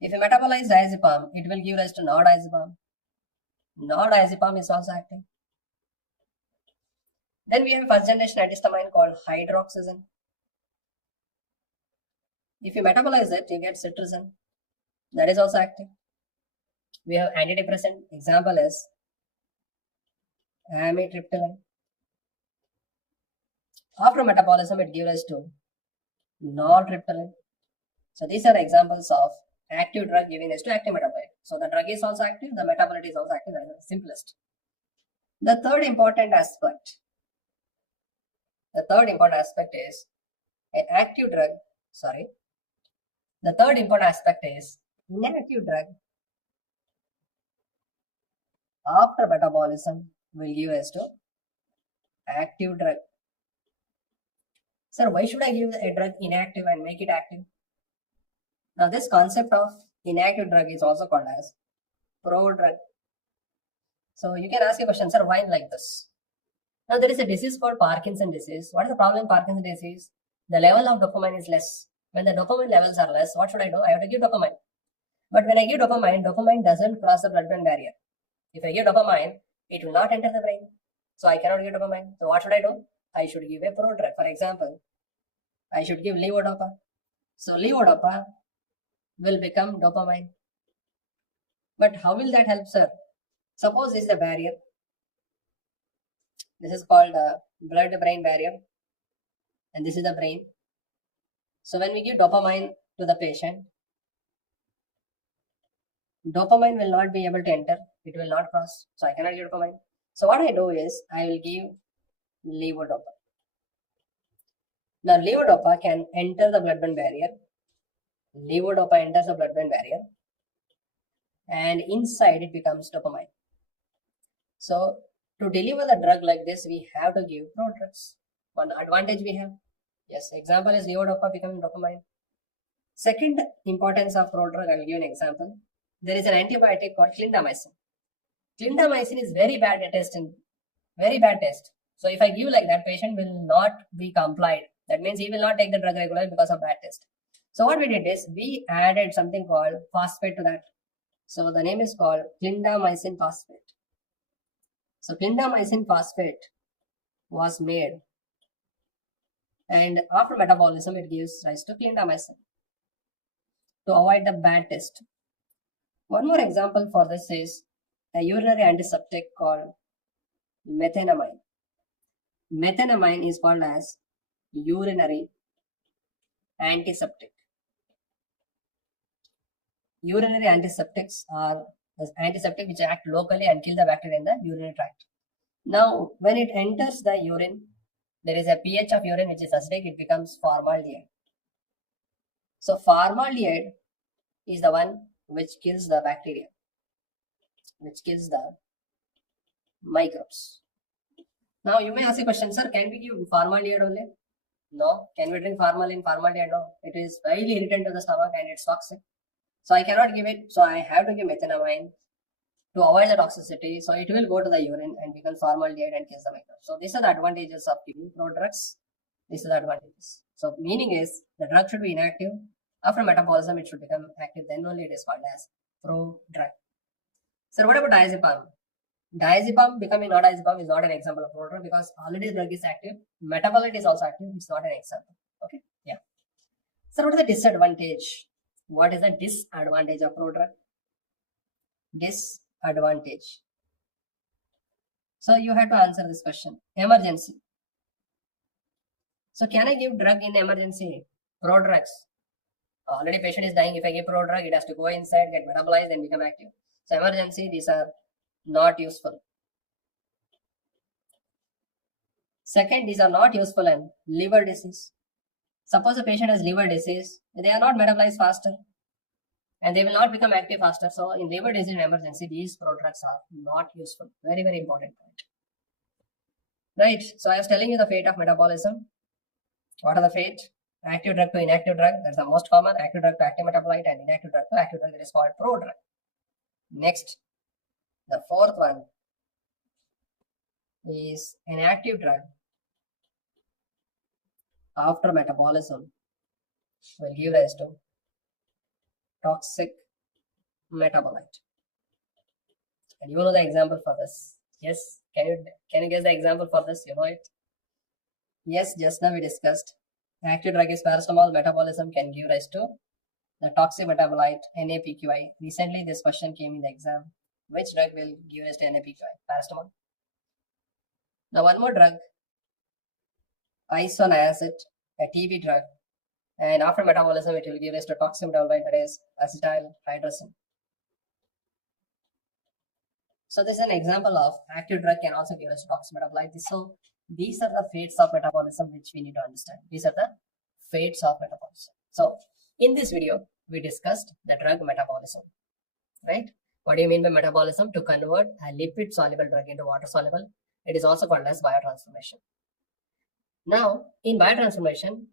If you metabolize diazepam, it will give rise to non-diazepam. Non-diazepam is also active. Then we have a first generation antihistamine called hydroxyzine. If you metabolize it, you get cetirizine. That is also active. We have antidepressant. Example is amitriptyline. After metabolism, it gives rise to nortriptyline. So these are examples of active drug giving rise to active metabolite. So the drug is also active, the metabolite is also active. That is the simplest. The third important aspect is an active drug. The third important aspect is inactive drug after metabolism will give rise to active drug. Sir, why should I give a drug inactive and make it active? Now this concept of inactive drug is also called as prodrug. So you can ask a question, sir, why like this? Now there is a disease called Parkinson disease. What is the problem in Parkinson disease? The level of dopamine is less. When the dopamine levels are less, what should I do? I have to give dopamine. But when I give dopamine doesn't cross the blood-brain barrier. If I give dopamine, it will not enter the brain. So I cannot give dopamine. So what should I do? I should give a prodrug. For example, I should give levodopa. So levodopa will become dopamine. But how will that help, sir? Suppose this is a barrier. This is called a blood-brain barrier. And this is the brain. So when we give dopamine to the patient, dopamine will not be able to enter. It will not cross. So I cannot give dopamine. So what I do is I will give levodopa. Now levodopa can enter the blood-brain barrier. Levodopa enters the blood-brain barrier. And inside it becomes dopamine. So to deliver the drug like this, we have to give prodrugs. One advantage we have. Yes, example is levodopa becoming dopamine. Second importance of prodrug, I will give an example. There is an antibiotic called clindamycin. Clindamycin is very bad test. So if I give like that, patient will not be complied. That means he will not take the drug regularly because of bad test. So what we did is we added something called phosphate to that. So the name is called clindamycin phosphate. So clindamycin phosphate was made, and after metabolism it gives rise to clindamycin to avoid the bad test. One more example for this is a urinary antiseptic called methenamine. Methenamine is called as urinary antiseptic. Urinary antiseptics are the antiseptic which act locally and kill the bacteria in the urinary tract. Now, when it enters the urine, there is a pH of urine which is acidic, it becomes formaldehyde. So formaldehyde is the one which kills the bacteria, which kills the microbes. Now you may ask a question, sir, can we give formaldehyde only? No. Can we drink formalin? Formaldehyde, no. It is highly irritant to the stomach and it's toxic. So I cannot give it. So I have to give methenamine to avoid the toxicity. So it will go to the urine and become formaldehyde and kills the microbes. So these are the advantages of giving prodrugs. These are the advantages. So meaning is the drug should be inactive. After metabolism, it should become active. Then only it is called as prodrug. So what about diazepam? Diazepam becoming not diazepam is not an example of prodrug because already the drug is active. Metabolite is also active. It's not an example. Okay. Yeah. So what is the disadvantage? What is the disadvantage of prodrug? Disadvantage. So you have to answer this question. Emergency. So can I give drug in emergency? Prodrugs. Already patient is dying. If I give prodrug, it has to go inside, get metabolized, and become active. So emergency, these are not useful. Second, these are not useful in liver disease. Suppose a patient has liver disease, they are not metabolized faster and they will not become active faster. So in liver disease and emergency, these prodrugs are not useful. Very, very important point. Right. So I was telling you the fate of metabolism. What are the fate? Active drug to inactive drug. That's the most common. Active drug to active metabolite, and inactive drug to active drug. That is called prodrug. Next, the fourth one is an active drug after metabolism will give rise to toxic metabolite. And you know the example for this. Yes, can you guess the example for this? You know it. Yes, just now we discussed. Active drug is paracetamol. Metabolism can give rise to the toxic metabolite NAPQI. Recently, this question came in the exam. Which drug will give rise to NAPQI? Paracetamol. Now, one more drug, isoniazid, a TB drug, and after metabolism, it will give rise to toxic metabolite, that is acetyl hydrazine. So this is an example of active drug can also give rise to toxic metabolite. So these are the fates of metabolism which we need to understand. These are the fates of metabolism. So in this video, we discussed the drug metabolism, right? What do you mean by metabolism? To convert a lipid soluble drug into water soluble. It is also called as biotransformation. Now, in biotransformation,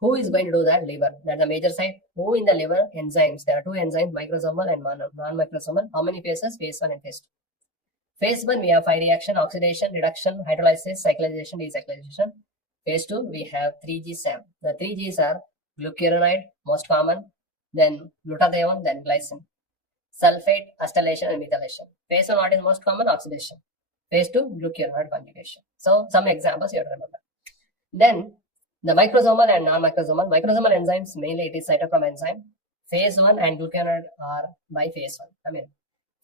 who is going to do that? Liver. That's the major site. Who in the liver? Enzymes. There are two enzymes, microsomal and non-microsomal. How many phases? Phase 1 and phase 2. Phase 1, we have 5 reaction, oxidation, reduction, hydrolysis, cyclization, decyclization. Phase 2, we have 3G7. The 3Gs are glucuronide, most common, then glutathione, then glycine, sulfate, acetylation, and methylation. Phase 1, what is most common? Oxidation. Phase 2, glucuronide conjugation. So some examples you have to remember. Then the microsomal and non-microsomal. Microsomal enzymes, mainly it is cytochrome enzyme. Phase 1 and glucuronide are by phase 1.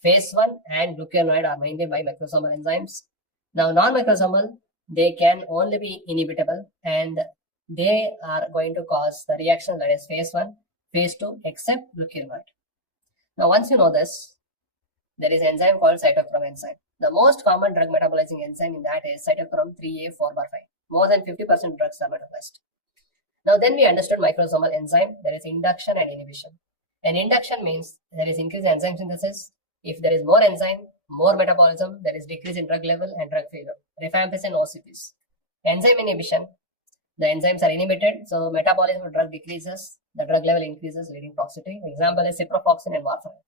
Phase 1 and glucuronide are mainly by microsomal enzymes. Now, non-microsomal, they can only be inhibitable and they are going to cause the reaction, that is phase 1, phase 2, except glucuronide. Now, once you know this, there is an enzyme called cytochrome enzyme. The most common drug metabolizing enzyme in that is cytochrome 3A4/5. More than 50% drugs are metabolized. Now, then we understood microsomal enzyme. There is induction and inhibition. And induction means there is increase in enzyme synthesis. If there is more enzyme, more metabolism, there is decrease in drug level and drug failure. Rifampicin, OCPs. Enzyme inhibition, the enzymes are inhibited, so metabolism of drug decreases, the drug level increases, leading to toxicity. Example is ciprofloxacin and warfarin.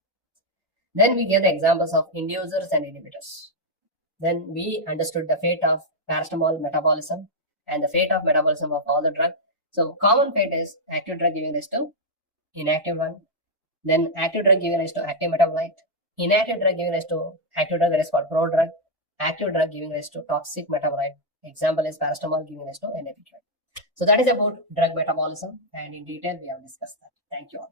Then we gave the examples of inducers and inhibitors. Then we understood the fate of paracetamol metabolism and the fate of metabolism of all the drug. So common fate is active drug giving rise to inactive one. Then active drug giving rise to active metabolite. Inactive drug giving rise to active drug, that is called prodrug. Active drug giving rise to toxic metabolite. Example is paracetamol giving rise to NAPQI. So that is about drug metabolism, and in detail we have discussed that. Thank you all.